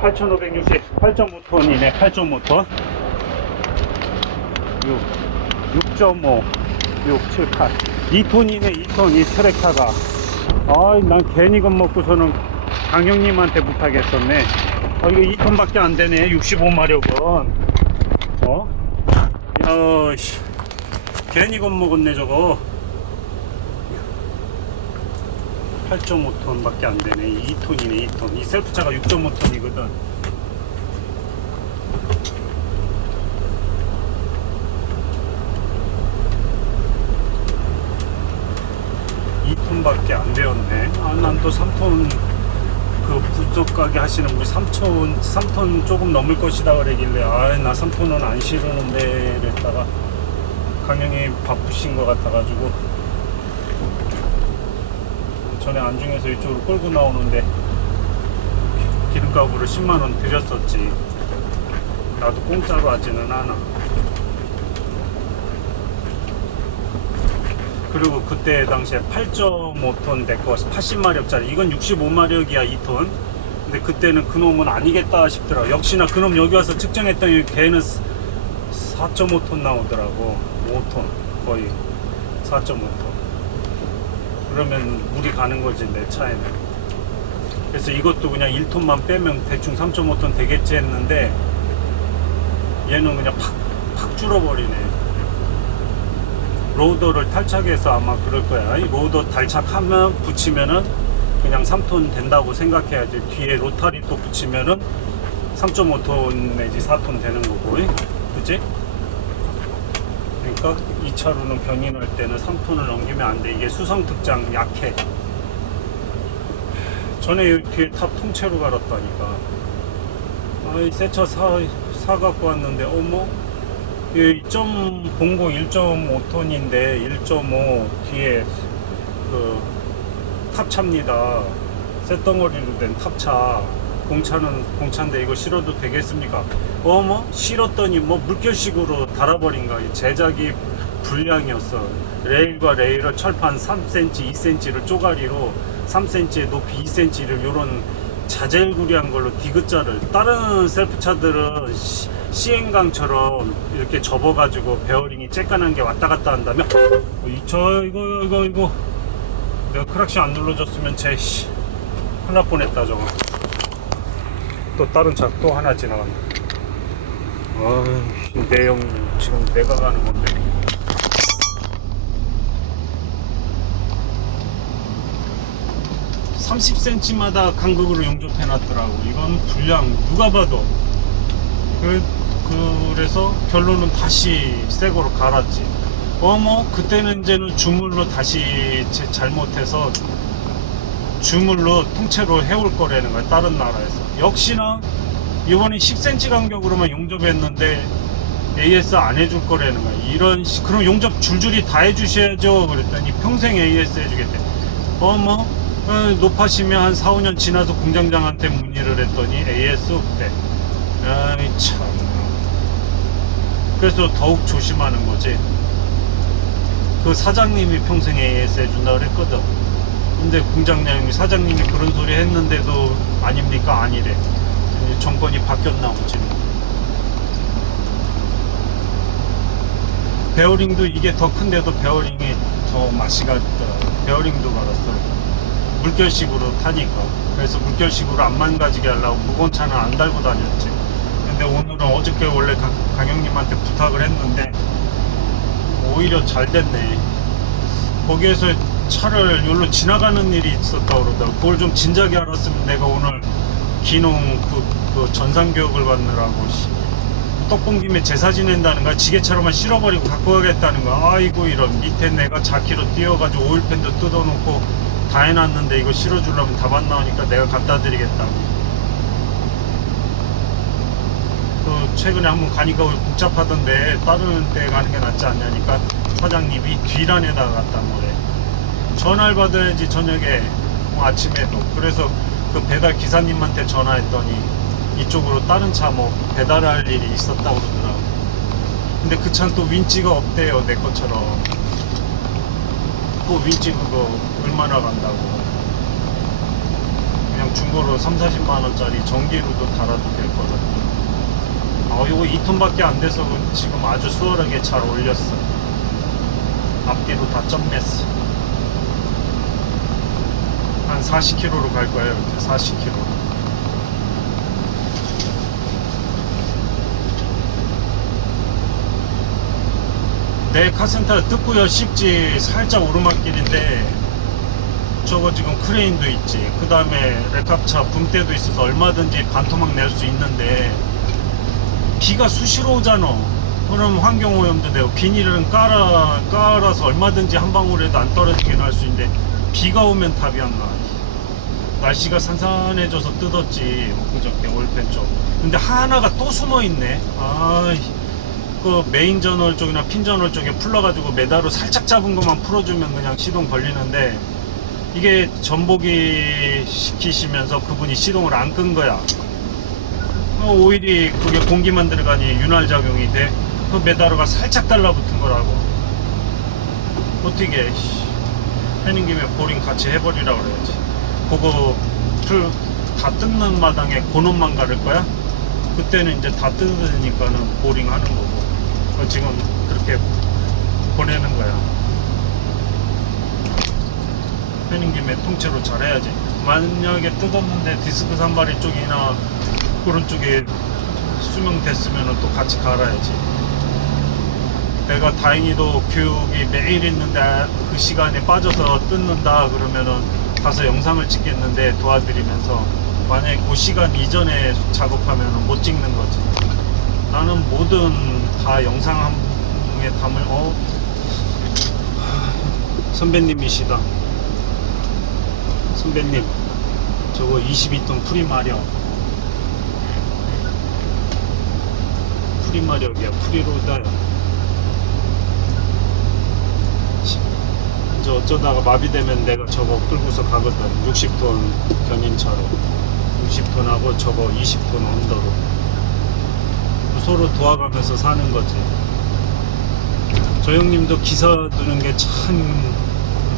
8,560, 8.5톤이네, 8.5톤. 6, 6.5, 6, 7, 8. 2톤이네, 2톤, 이 트랙타가. 아이, 난 괜히 겁먹고서는 강형님한테 부탁했었네. 아, 이거 2톤밖에 안 되네, 65마력은. 어? 야, 씨. 괜히 겁먹었네, 저거. 8.5톤 밖에 안 되네. 2톤이네, 2톤. 이 셀프차가 6.5톤이거든. 이톤밖에 안 되었네. 아, 난 또 3톤 그 부속 가게 하시는 분이 3톤, 3톤 조금 넘을 것이다 그러길래 아, 나 3톤은 안 실으는데 이랬다가 강영이 바쁘신 것 같아가지고 전에 안중에서 이쪽으로 끌고 나오는데 기- 기름값으로 10만원 드렸었지. 나도 공짜로 하지는 않아. 그리고 그때 당시에 8.5톤 됐고 80마력짜리. 이건 65마력이야 2톤. 근데 그때는 그놈은 아니겠다 싶더라 역시나 그놈 여기 와서 측정했더니 걔는 4.5톤 나오더라고. 5톤 거의 4.5톤 그러면 물이 가는 거지 내 차에는. 그래서 이것도 그냥 1톤만 빼면 대충 3.5톤 되겠지 했는데 얘는 그냥 팍, 팍 줄어버리네. 로더를 탈착해서 아마 그럴 거야. 이 로더 탈착하면 붙이면은 그냥 3톤 된다고 생각해야지. 뒤에 로타리 또 붙이면은 3.5톤 내지 4톤 되는 거고. 그치? 그러니까 2차로는 견인할 때는 3톤을 넘기면 안 돼. 이게 수성 특장 약해. 전에 뒤에 탑 통째로 갈았다니까. 아이, 새차 사, 사 갖고 왔는데, 어머? 이2.00 1.5톤인데, 1.5 뒤에 그 탑차입니다. 쇳덩어리로 된 탑차. 공차는 공차인데 이거 실어도 되겠습니까? 어머 실었더니 뭐 물결식으로 달아버린. 이 제작이 불량이었어. 레일과 레일을 철판 3cm, 2cm를 쪼가리로 3cm에 높이 2cm를 요런 자젤구리한 걸로 디귿자를 다른 셀프차들은 시- 시행강처럼 이렇게 접어가지고 베어링이 쬐깐한 게 왔다 갔다 한다면 어, 이- 저 이거 이거 이거. 내가 크락시 안 눌러줬으면 제 씨, 큰일 날 뻔했다 저거. 또 다른 차 또 하나 지나간다 아이 내용 지금 내가 가는 건데3 0 c m 마다 간극으로 용접해 놨더라고. 이건 불량 누가 봐도. 그, 그래서 결론은 다시 새 거로 갈았지. 어머 그때는 이제는 주물로 다시 제- 잘못해서 주물로 통째로 해올 거라는 거야 다른 나라에서. 역시나 이번에 10cm 간격으로만 용접했는데 AS 안 해줄 거라는 거야. 이런 시- 그럼 용접 줄줄이 다 해주셔야죠. 그랬더니 평생 AS 해주겠대. 어머 어, 높아시면 한 4, 5년 지나서 공장장한테 문의를 했더니 AS 없대. 아이 참. 그래서 더욱 조심하는 거지. 그 사장님이 평생 AS 해준다 그랬거든. 근데 공장장님이 사장님이 그런 소리 했는데도 아닙니까? 아니래 정권이 바뀌었나 보지. 뭐. 베어링도 이게 더 큰데도 베어링이 더 맛이 갔더라 베어링도 받았어. 물결식으로 타니까. 그래서 물결식으로 안 망가지게 하려고 무거운 차는 안 달고 다녔지. 근데 오늘은 어저께 원래 강, 강영님한테 부탁을 했는데 오히려 잘 됐네. 거기에서 차를 여기로 지나가는 일이 있었다 그러더라고. 그걸 좀 진작에 알았으면 내가 오늘 기농 그, 그 전산 교육을 받느라고 씨, 떡본 김에 제사 지낸다는 거야? 지게차로만 실어버리고 갖고 가겠다는 거야? 아이고 이런. 밑에 내가 자키로 뛰어가지고 오일팬도 뜯어놓고 다 해놨는데 이거 실어주려면 답안 나오니까 내가 갖다 드리겠다고. 그 최근에 한번 가니까 왜 복잡하던데 다른 데 가는 게 낫지 않냐니까 사장님이 뒷란에다가 갖다 놓으래 전화를 받아야지 저녁에 뭐 아침에도. 그래서 그 배달 기사님한테 전화했더니 이쪽으로 다른 차 뭐 배달할 일이 있었다고 그러더라고 근데 그 차는 또 윈치가 없대요 내 것처럼 또 윈치 그거 얼마나 간다고 그냥 중고로 3, 40만 원짜리 전기로도 달아도 될 거다. 어, 이거 2톤밖에 안 돼서 지금 아주 수월하게 잘 올렸어. 앞뒤로 다 점냈어. 한 40km로 갈 거예요. 이렇게 40km. 내 카센터 뜯고요. 쉽지 살짝 오르막길인데 저거 지금 크레인도 있지. 그 다음에 렉캅차 붐대도 있어서 얼마든지 반토막 낼 수 있는데 비가 수시로 오잖아. 그럼 환경오염도 되고 비닐은 깔아, 깔아서 얼마든지 한 방울에도 안 떨어지게 할 수 있는데 비가 오면 답이 안 나. 날씨가 산산해져서 뜯었지. 그저께 올펜 쪽. 근데 하나가 또 숨어 있네. 아이 그 메인 저널 쪽이나 핀 저널 쪽에 풀러가지고 메다로 살짝 잡은 것만 풀어주면 그냥 시동 걸리는데 이게 전복이 시키시면서 그분이 시동을 안 끈 거야. 어, 오일이 그게 공기만 들어가니 윤활 작용이 돼. 그 메다로가 살짝 달라붙은 거라고. 어떻게 씨, 해는 김에 보링 같이 해버리라 그래야지. 그거 풀 다 뜯는 마당에 고놈만 가를 거야? 그때는 이제 다 뜯으니까는 보링 하는 거고. 어, 지금 그렇게 보내는 거야. 하는 김에 통째로 잘해야지. 만약에 뜯었는데 디스크 산발이 쪽이나 그런 쪽에 수명 됐으면 또 같이 갈아야지. 내가 다행히도 교육이 매일 있는데 그 시간에 빠져서 뜯는다 그러면은 가서 영상을 찍겠는데 도와드리면서 만약에 그 시간 이전에 작업하면은 못 찍는 거지. 나는 뭐든 다 영상에 담을 어? 선배님이시다. 선배님 저거 22톤 프리마력. 프리마력이야. 프리로다 이제 어쩌다가 마비되면 내가 저거 끌고서 가거든. 60톤 견인차로. 60톤하고 저거 20톤 언더로 서로 도와가면서 사는 거지. 저 형님도 기사 두는 게 참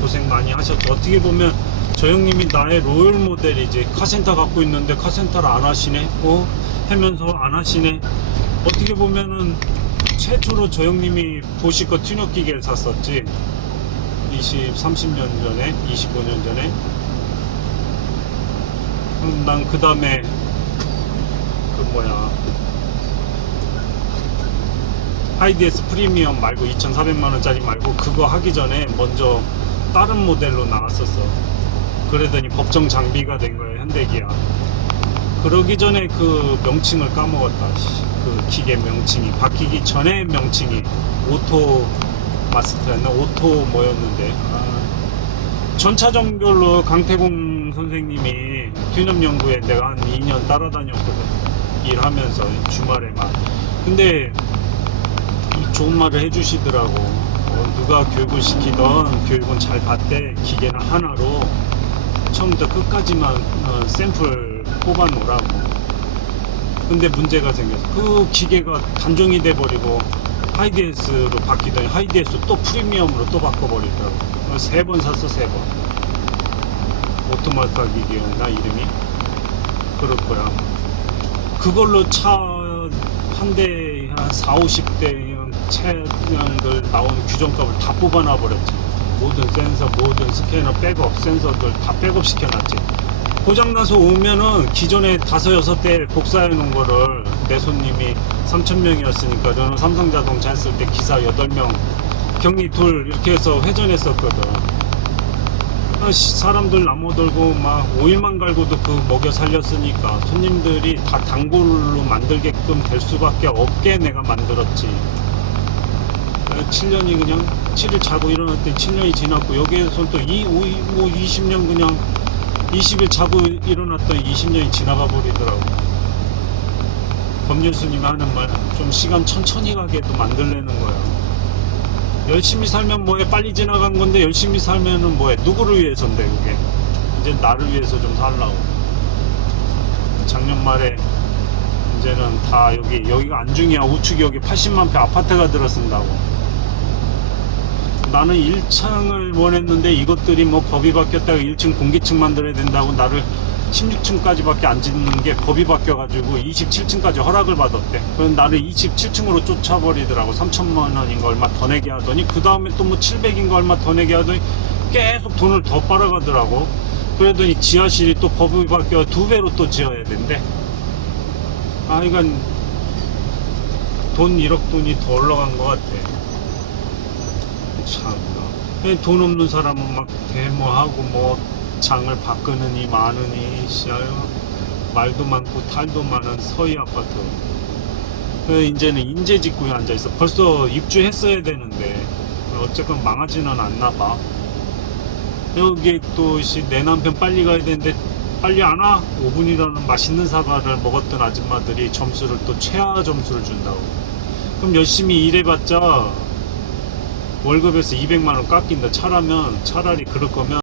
고생 많이 하셨고 어떻게 보면 저 형님이 나의 롤 모델이지 카센터 갖고 있는데 카센터를 안 하시네? 어? 하면서 안 하시네? 어떻게 보면은 최초로 저 형님이 보시거 튜너 기계를 샀었지. 20, 30년 전에 25년 전에. 난 그 다음에 그 뭐야 하이디에스 프리미엄 말고 2,400만원짜리 말고 그거 하기 전에 먼저 다른 모델로 나왔었어. 그러더니 법정 장비가 된 거예요, 현대기아. 그러기 전에 그 명칭을 까먹었다. 씨. 그 기계 명칭이. 바뀌기 전에 명칭이 오토 마스터였나? 오토 뭐였는데. 아. 전차종별로 강태공 선생님이 튜넘 연구에 내가 한 2년 따라다녔거든. 일하면서 주말에만. 근데 좋은 말을 해주시더라고. 어, 누가 교육을 시키던 교육은 잘 받대. 기계는 하나로 처음부터 끝까지만 어, 샘플 뽑아 놓으라고. 근데 문제가 생겨서 그 기계가 단종이 돼버리고 하이디에스로 바뀌더니 하이디에스 또 프리미엄으로 또 바꿔버리더라고. 세 번 샀어, 세 번. 오토마타 기계였나, 이름이? 그럴 거야. 그걸로 차 한 대에 한 4, 50대 차량들 나오는 규정값을 다 뽑아놔 버렸지. 모든 센서, 모든 스캐너, 백업, 센서들 다 백업 시켜놨지. 고장나서 오면은 기존에 다섯, 여섯 대 복사해 놓은 거를 내 손님이 3,000명이었으니까 저는 삼성자동차 했을 때 기사 8명, 격리 둘 이렇게 해서 회전했었거든. 아, 씨, 사람들 나무 들고 막 오일만 갈고도 그 먹여 살렸으니까 손님들이 다 단골로 만들게끔 될 수밖에 없게 내가 만들었지. 7년이 그냥 7일 자고 일어났더니 7년이 지났고 여기에서 또 이, 오, 뭐 20년 그냥 20일 자고 일어났더니 20년이 지나가 버리더라고. 법률스님이 하는 말 좀 시간 천천히 가게도 만들려는 거야. 열심히 살면 뭐해? 빨리 지나간 건데 열심히 살면은 뭐해? 누구를 위해서인데 그게? 이제 나를 위해서 좀 살라고. 작년 말에 이제는 다 여기 여기가 안중이야. 우측이 여기 80만 평 아파트가 들어선다고 나는 1층을 원했는데 이것들이 뭐 법이 바뀌었다고 1층 공기층 만들어야 된다고 나를 16층까지밖에 안 짓는 게 법이 바뀌어가지고 27층까지 허락을 받았대. 그럼 나를 27층으로 쫓아버리더라고. 3천만 원인가 얼마 더 내게 하더니 그 다음에 또 뭐 700인가 얼마 더 내게 하더니 계속 돈을 더 빨아가더라고. 그러더니 지하실이 또 법이 바뀌어 두 배로 또 지어야 된대. 아, 이건 돈 1억 돈이 더 올라간 것 같아. 참나. 돈 없는 사람은 막 데모하고 뭐 장을 바꾸느니 마느니 씨아유 말도 많고 탈도 많은 서희 아파트. 그 이제는 인재 직구에 앉아 있어. 벌써 입주했어야 되는데 어쨌건 망하지는 않나 봐. 여기 또내 남편 빨리 가야 되는데 빨리 안 와? 5분이라는 맛있는 사과를 먹었던 아줌마들이 점수를 또 최하 점수를 준다고. 그럼 열심히 일해봤자 월급에서 200만 원 깎인다. 차라면 차라리 그럴 거면